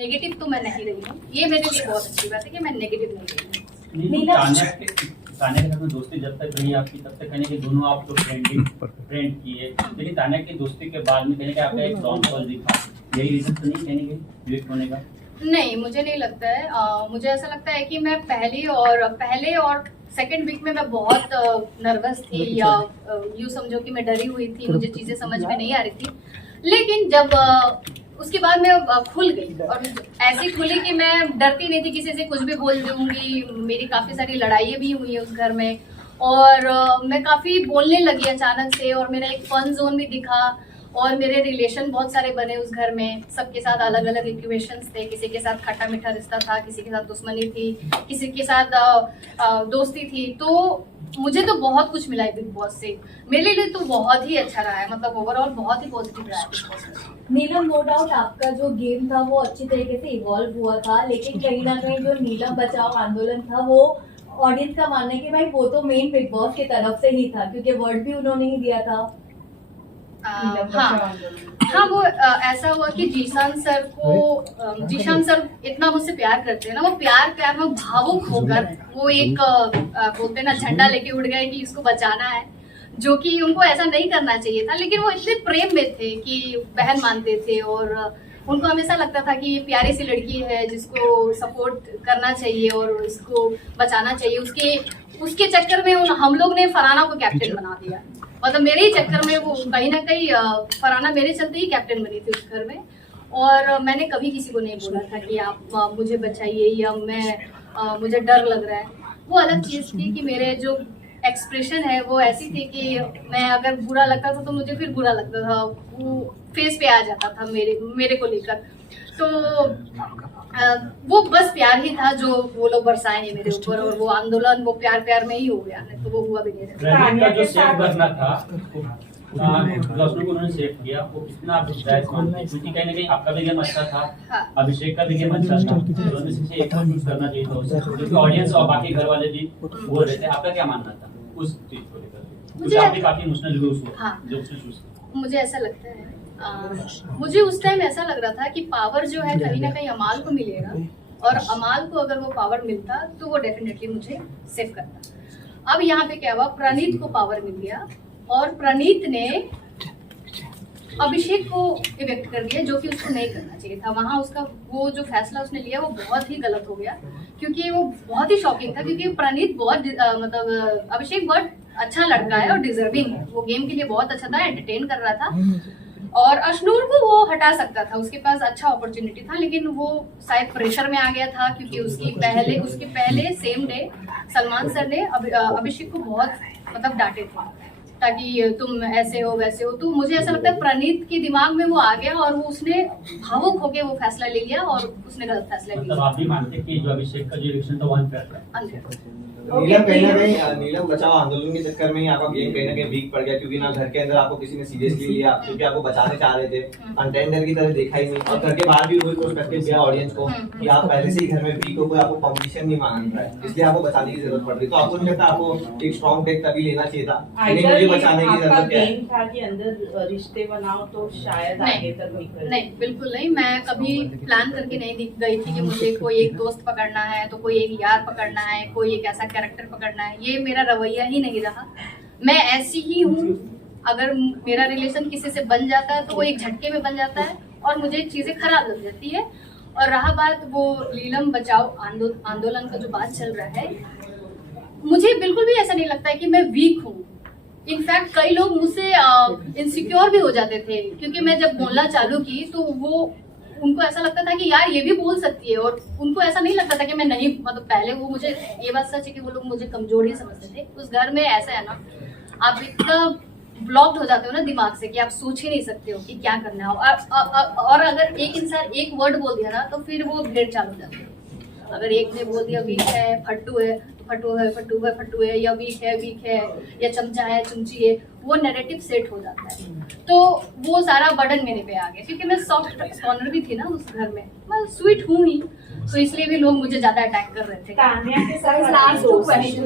Negative तो मैं नहीं रही हूँ, ये मेरे लिए बहुत अच्छी बात है कि मैं नेगेटिव नहीं रही हूँ। तान्या के साथ में दोस्ती जब तक रही आपकी तब तक कहने कि दोनों आप तो फ्रेंड किए, लेकिन तान्या की दोस्ती के बाद में कहने कि आपका एक डाउनफॉल दिखा, यही रीजन तो नहीं कहने के विवेक होने का? नहीं, मुझे नहीं लगता है। मुझे ऐसा लगता है कि मैं पहले और सेकेंड वीक में मैं बहुत नर्वस थी, या यूँ समझो कि मैं डरी हुई थी, मुझे चीज़ें समझ में नहीं आ रही थी। लेकिन जब उसके बाद मैं खुल गई, और ऐसी खुली कि मैं डरती नहीं थी किसी से, कुछ भी बोल दूंगी। मेरी काफ़ी सारी लड़ाइयाँ भी हुई है उस घर में, और मैं काफ़ी बोलने लगी अचानक से, और मेरा एक फन जोन भी दिखा, और मेरे रिलेशन बहुत सारे बने उस घर में। सबके साथ अलग अलग इक्वेशंस थे, किसी के साथ खट्टा मीठा रिश्ता था, किसी के साथ दुश्मनी थी, किसी के साथ दोस्ती थी। तो मुझे तो बहुत कुछ मिला है बिग बॉस से, मेरे लिए तो बहुत ही अच्छा रहा है, मतलब ओवरऑल बहुत ही पॉजिटिव रहा है बिग बॉस में। नीलम, नो डाउट आपका जो गेम था वो अच्छी तरीके से इवॉल्व हुआ था, लेकिन कहीं ना कहीं जो नीलम बचाओ आंदोलन था वो ऑडियंस का मानना है कि भाई वो तो मेन बिग बॉस की तरफ से ही था, क्योंकि वर्ड भी उन्होंने ही दिया था। हाँ, वो ऐसा हुआ कि जीशान सर इतना मुझसे प्यार करते हैं ना, वो प्यार में भावुक होकर वो एक बोलते हैं ना झंडा लेके उड़ गए कि इसको बचाना है, जो कि उनको ऐसा नहीं करना चाहिए था। लेकिन वो इतने प्रेम में थे कि बहन मानते थे, और उनको हमेशा लगता था कि ये प्यारी सी लड़की है जिसको सपोर्ट करना चाहिए और इसको बचाना चाहिए। उसके चक्कर में हम लोग ने फरहाना को कैप्टन बना दिया, मतलब मेरे ही चक्कर में वो कहीं ना कहीं फरहाना मेरे चलते ही कैप्टन बनी थी उस घर में। और मैंने कभी किसी को नहीं बोला था कि आप मुझे बचाइए, या मुझे डर लग रहा है। वो अलग चीज़ थी कि मेरे जो एक्सप्रेशन है वो ऐसी थी कि मैं अगर बुरा लगता था तो मुझे फिर बुरा लगता था, वो फेस पे आ जाता था मेरे को लेकर। तो वो बस प्यार ही था जो वो लोग बरसाए हैं मेरे ऊपर, और वो आंदोलन वो प्यार में ही हो गया, नहीं तो वो हुआ भी नहीं। का जो सेफ करना था उन्होंने सेव किया, वो कितना आप जायज मानते हैं? क्योंकि कहीं ना कहीं आपका भी गेम अच्छा था, हाँ। अभिषेक का भी गेम अच्छा था, दोनों में से एक को चूज करना चाहिए था उसे, क्योंकि ऑडियंस और बाकी घर वाले भी बोल रहे थे। आपका क्या मानना था उस चीज को लेकर? मुझे आप भी काफी इमोशनल हुए उस वक्त जो उसने चूज किया। मुझे ऐसा लगता है, मुझे उस टाइम ऐसा लग रहा था कि पावर जो है कहीं ना कहीं अमाल को मिलेगा, और अमाल को अगर वो पावर मिलता तो वो डेफिनेटली मुझे सेव करता। अब यहाँ पे क्या हुआ, प्रणीत को पावर मिल गया, और प्रणीत ने अभिषेक को इवेक्ट कर दिया, जो कि उसको नहीं करना चाहिए था। वहाँ उसका वो जो फैसला उसने लिया वो बहुत ही गलत हो गया, क्योंकि वो बहुत ही शॉकिंग था। क्योंकि प्रणीत बहुत मतलब अभिषेक बहुत अच्छा लड़का है और डिजर्विंग है, वो गेम के लिए बहुत अच्छा था, एंटरटेन कर रहा था, और अशनूर को वो हटा सकता था, उसके पास अच्छा अपॉर्चुनिटी था। लेकिन वो शायद प्रेशर में आ गया था, क्योंकि उसके पहले सेम डे सलमान सर ने अभिषेक को बहुत मतलब डांटे थे, ताकि तुम ऐसे हो वैसे हो। तो मुझे ऐसा लगता है प्रणीत के दिमाग में वो आ गया, और वो उसने भावुक होके वो फैसला ले लिया, और उसने गलत फैसला लिया। मतलब आप भी मानते हैं कि जो अभिषेक का जो इलेक्शन था वो अनफेयर था? नीलम, कहीं ना कहीं नीलम बचाओ आंदोलन के चक्कर में ही आपका गेम कहीं ना कहीं वीक पड़ गया, क्योंकि ना घर के अंदर आपको किसी ने सीरियसली लिया, क्योंकि आपको बचाने चाह रहे थे, कंटेंडर की तरह देखा ही नहीं, और घर के बाहर भी वही पर्सपेक्टिव दिया ऑडियंस को कि आप पहले से ही घर में वीक हो, कोई आपको कॉम्पिटिशन नहीं मांग रहा है, इसलिए आपको बचाने की जरूरत पड़ रही। तो आपको नहीं लगता आपको एक स्ट्रॉन्ग टेक तभी लेना चाहिए था, मुझे बचाने की जरूरत है? था कि अंदर रिश्ते बनाओ तो शायद आगे तक नहीं, बिल्कुल नहीं। मैं कभी प्लान करके नहीं गई थी कि मुझे कोई एक दोस्त पकड़ना है, तो कोई एक यार पकड़ना है, कोई एक ऐसा कैरेक्टर पकड़ना है। ये मेरा रवैया ही नहीं रहा, मैं ऐसी ही हूँ। अगर मेरा रिलेशन किसी से बन जाता है तो वो एक झटके में बन जाता है, और मुझे चीजें खराब लग जाती है। और रहा बात वो नीलम बचाओ आंदोलन का जो बात चल रहा है, मुझे बिल्कुल भी ऐसा नहीं लगता है कि मैं वीक हूँ। इनफैक्ट कई लोग मुझसे इनसिक्योर भी हो जाते थे, क्योंकि मैं जब बोलना चालू की तो उनको ऐसा लगता था कि यार ये भी बोल सकती है, और उनको ऐसा नहीं लगता था कि मैं नहीं, मतलब पहले वो मुझे, ये बात सच है कि वो लोग मुझे कमजोर ही समझते थे। उस घर में ऐसा है ना, आप इतना ब्लॉक्ड हो जाते हो ना दिमाग से कि आप सोच ही नहीं सकते हो कि क्या करना है। और अगर एक इंसान एक वर्ड बोल दिया ना तो फिर वो भेड़ चाल हो जाती है। अगर एक ने बोल दिया वीक है, फट्टू है तो फट्टू है, या वीक है, या चमचा है, चमची है, वो नैरेटिव सेट हो जाता है। तो वो सारा बर्डन मेरे पे आ गया, क्योंकि मैं सॉफ्ट कॉर्नर भी थी ना उस घर में, मैं स्वीट हूँ ही, तो इसलिए भी लोग मुझे ज्यादा अटैक कर रहे थे। तान्या के साथ लास्ट टू क्वेश्चन,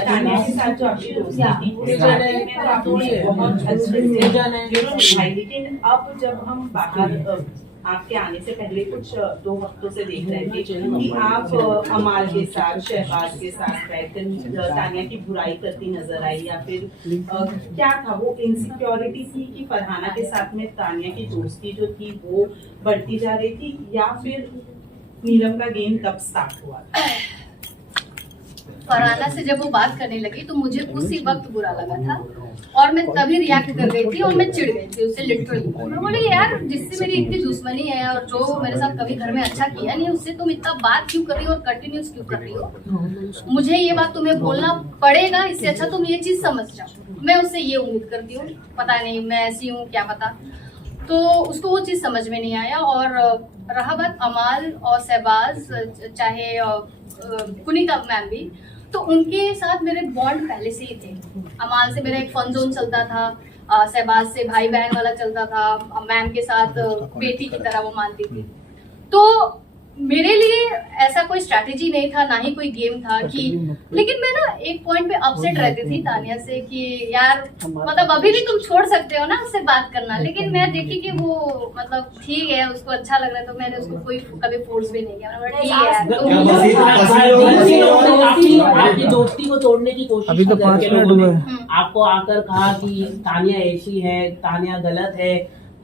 तान्या के साथ जो आपकी दोस्ती थी बहुत अच्छे से, लेकिन अब जब हम बाहर आपके आने से पहले कुछ 2 हफ्तों से देख रहे थे कि आप अमाल के साथ, शहबाज के साथ बैठकर तानिया की बुराई करती नजर आई, या फिर क्या था वो इनसिक्योरिटी थी कि फरहाना के साथ में तानिया की दोस्ती जो थी वो बढ़ती जा रही थी, या फिर नीलम का गेम कब स्टार्ट हुआ था? फरहाना से जब वो बात करने लगी तो मुझे उसी वक्त बुरा लगा था और मैं तभी रिएक्ट कर गई थी और मैं चिढ़ गई थी उससे लिटरली। मैं बोली यार जिससे मेरी इतनी दुश्मनी है और जो मेरे साथ कभी घर में अच्छा किया नहीं उससे तुम इतना बात क्यों कर रही हो और कंटिन्यूस क्यों कर रही हो? मुझे ये बात तुम्हें बोलना पड़ेगा, इससे अच्छा तुम ये चीज समझ जाओ। मैं उससे ये उम्मीद करती हूँ, पता नहीं मैं ऐसी हूँ क्या पता। तो उसको वो चीज समझ में नहीं आया। और रहा बात अमाल और शहबाज, चाहे पुनीता मैम भी, तो उनके साथ मेरे बॉन्ड पहले से ही थे। अमाल से मेरा एक फन जोन चलता था, शहबाज से भाई बहन वाला चलता था, मैम के साथ बेटी की तरह वो मानती थी। तो मेरे लिए ऐसा कोई स्ट्रैटेजी नहीं था, ना ही कोई गेम था कि, लेकिन मैं ना एक पॉइंट पे अपसेट रहती थी तानिया से कि यार मतलब अभी भी तुम छोड़ सकते हो ना उससे बात करना। लेकिन मैं देखी कि वो मतलब ठीक है, उसको अच्छा लग रहा है, तो मैंने उसको कोई कभी फोर्स भी नहीं किया। मैंने बोला ठीक है यार, आपकी दोस्ती को तोड़ने की कोशिश अभी तो 5 मिनट हुए। आपको आकर कहा कि तानिया ऐसी है, तानिया गलत है,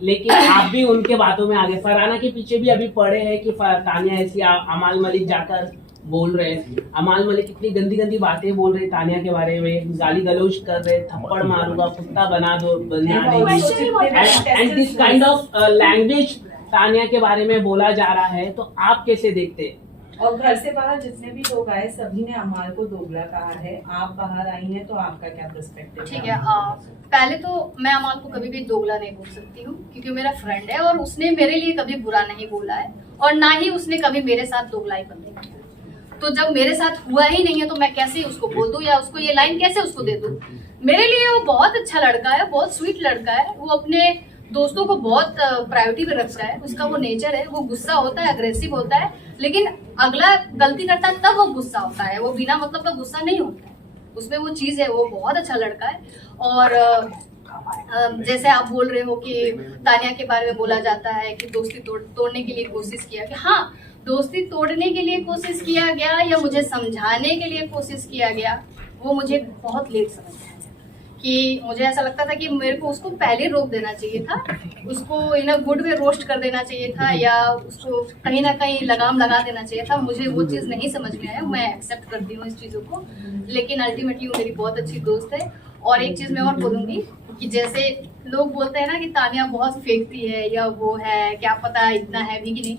लेकिन आप भी उनके बातों में आ गए। फरहाना के पीछे भी अभी पड़े हैं कि तानिया ऐसी, अमाल मलिक जाकर बोल रहे हैं, अमाल मलिक कितनी गंदी गंदी बातें बोल रहे तानिया के बारे में, गाली गलौज कर रहे, थप्पड़ मारूंगा, कुत्ता बना देंगे, and this kind of language Tania के बारे में बोला जा रहा है। तो आप कैसे देखते हैं? और घर से बाहर जितने भी लोग आए सभी ने अमाल को दोगला कहा है, आप बाहर आई हैं तो आपका क्या पर्सपेक्टिव है? ठीक है। पहले तो मैं अमाल को कभी भी दोगला नहीं बोल सकती हूँ क्योंकि मेरा फ्रेंड है और उसने मेरे लिए कभी बुरा नहीं बोला है और ना ही उसने कभी मेरे साथ दोगलाई बंदी किया। तो जब मेरे साथ हुआ ही नहीं है तो मैं कैसे उसको बोल दूं या उसको ये लाइन कैसे उसको दे दूं? मेरे लिए वो बहुत अच्छा लड़का है, बहुत स्वीट लड़का है, वो अपने दोस्तों को बहुत प्रायोरिटी पे रखता है, उसका वो नेचर है। वो गुस्सा होता है, अग्रेसिव होता है, लेकिन अगला गलती करता है तब वो गुस्सा होता है, वो बिना मतलब का गुस्सा नहीं होता है, उसमें वो चीज है। वो बहुत अच्छा लड़का है। और जैसे आप बोल रहे हो कि तानिया के बारे में बोला जाता है कि दोस्ती तोड़ने के लिए कोशिश किया गया। हाँ, दोस्ती तोड़ने के लिए कोशिश किया गया या मुझे समझाने के लिए कोशिश किया गया, वो मुझे बहुत लेट समझ आया कि मुझे ऐसा लगता था कि मेरे को उसको पहले रोक देना चाहिए था, उसको इन अ गुड वे रोस्ट कर देना चाहिए था या उसको कहीं ना कहीं लगाम लगा देना चाहिए था। मुझे वो चीज़ नहीं समझ में आया। मैं एक्सेप्ट करती हूँ इस चीज़ों को, लेकिन अल्टीमेटली वो मेरी बहुत अच्छी दोस्त है। और एक चीज़ मैं और बोलूँगी कि जैसे लोग बोलते हैं ना कि तानिया बहुत फेंकती है या वो है, क्या पता इतना है भी कि नहीं,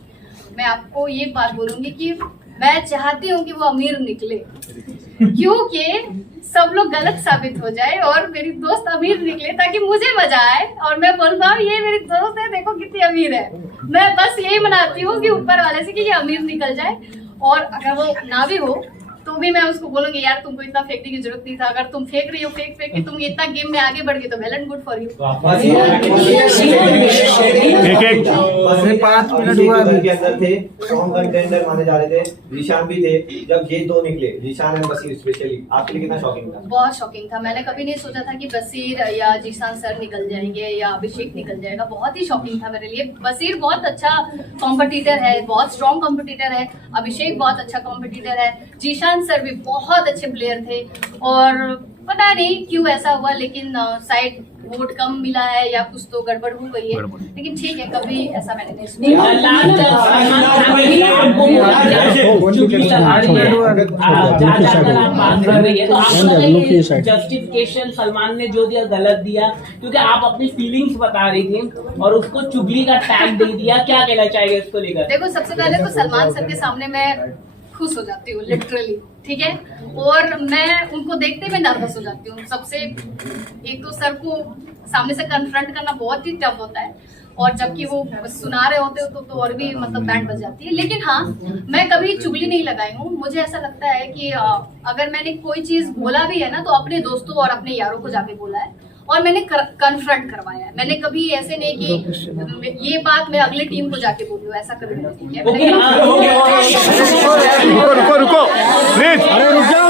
मैं आपको ये बात बोलूँगी कि मैं चाहती हूँ कि वो अमीर निकले क्योंकि सब लोग गलत साबित हो जाए और मेरी दोस्त अमीर निकले ताकि मुझे मजा आए और मैं बोल पाऊँ ये मेरी दोस्त है, देखो कितनी अमीर है। मैं बस यही मनाती हूँ कि ऊपर वाले से कि ये अमीर निकल जाए। और अगर वो ना भी हो तो भी मैं उसको बोलूंगी यार तुमको इतना फेंकने की जरूरत नहीं था, अगर तुम फेंक रही हो फेंक के तुम इतना गेम में आगे बढ़ गए तो well and good for you. एक 5 मिनट हुआ घर के अंदर थे, स्ट्रॉन्ग कंटेंडर माने जा रहे थे, जीशान भी थे। जब ये दो निकले, जीशान एंड बसीर स्पेशली, आपके लिए कितना शॉकिंग था? बहुत शॉकिंग था। मैंने कभी नहीं सोचा था कि बसीर या जीशान सर निकल जाएंगे या अभिषेक निकल जाएगा। बहुत ही शॉकिंग था मेरे लिए। बसीर बहुत अच्छा कॉम्पिटिटर है, बहुत स्ट्रॉन्ग कॉम्पिटिटर है, अभिषेक बहुत अच्छा कॉम्पिटिटर है, जीशान सर भी बहुत अच्छे प्लेयर थे। और पता नहीं क्यों ऐसा हुआ, लेकिन शायद वोट कम मिला है या कुछ तो गड़बड़ हो गई है, लेकिन ठीक है, कभी ऐसा मैंने नहीं सुना। जस्टिफिकेशन सलमान ने जो दिया गलत दिया, क्योंकि आप अपनी फीलिंग्स बता रही थी और उसको चुगली का टैग दे दिया। क्या कहना चाहेंगे इसको लेकर? देखो, सबसे पहले तो सलमान सर के सामने मैं खुश हो जाती हूँ लिटरली, ठीक है, और मैं उनको देखते मैं नर्वस हो जाती हूँ। सबसे एक तो सर को सामने से कन्फ्रंट करना बहुत ही टफ होता है और जबकि वो सुना रहे होते हो तो और भी मतलब बैंड बज जाती है। लेकिन हाँ, मैं कभी चुगली नहीं लगाई हूँ। मुझे ऐसा लगता है कि अगर मैंने कोई चीज बोला भी है ना तो अपने दोस्तों और अपने यारों को जाके बोला है और मैंने कन्फ्रंट करवाया है। मैंने कभी ऐसे नहीं कि ये बात मैं अगली टीम को जाके बोलूँ, ऐसा कभी नहीं किया। रुको प्लीज, अरे रुक जाओ।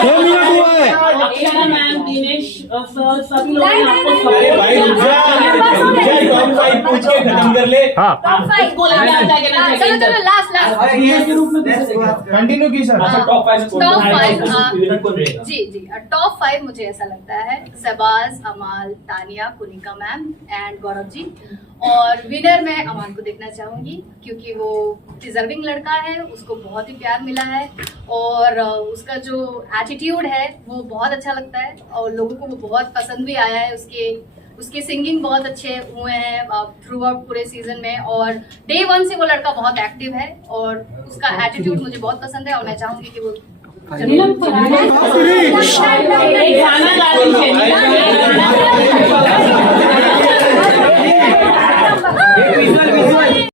6 मिनट हुआ है। सभी लोगों ने आपको अरे भाई रुक जा, टॉप 5 पूछ के खत्म कर ले। हाँ उसको लेके आप जाके ना चलो चलो लास्ट कंटिन्यू की सर। अच्छा टॉप 5 में कौन Top कौन five, रहेगा? हाँ। विनर कौन रहेगा? जी जी टॉप 5 मुझे ऐसा लगता है शहबाज, अमाल, तानिया, कुनिका मैम एंड गौरव जी। और विनर मैं अमाल को देखना चाहूंगी क्योंकि वो डिजर्विंग लड़का है, उसको बहुत ही प्यार मिला है और उसका जो एटीट्यूड है वो बहुत अच्छा लगता है और लोगों को वो बहुत पसंद भी आया है। उसके सिंगिंग बहुत अच्छे हुए हैं थ्रू आउट पूरे सीजन में और डे 1 से वो लड़का बहुत एक्टिव है और उसका एटीट्यूड मुझे बहुत पसंद है और मैं चाहूंगी कि वो एक गाना गा दीजिए।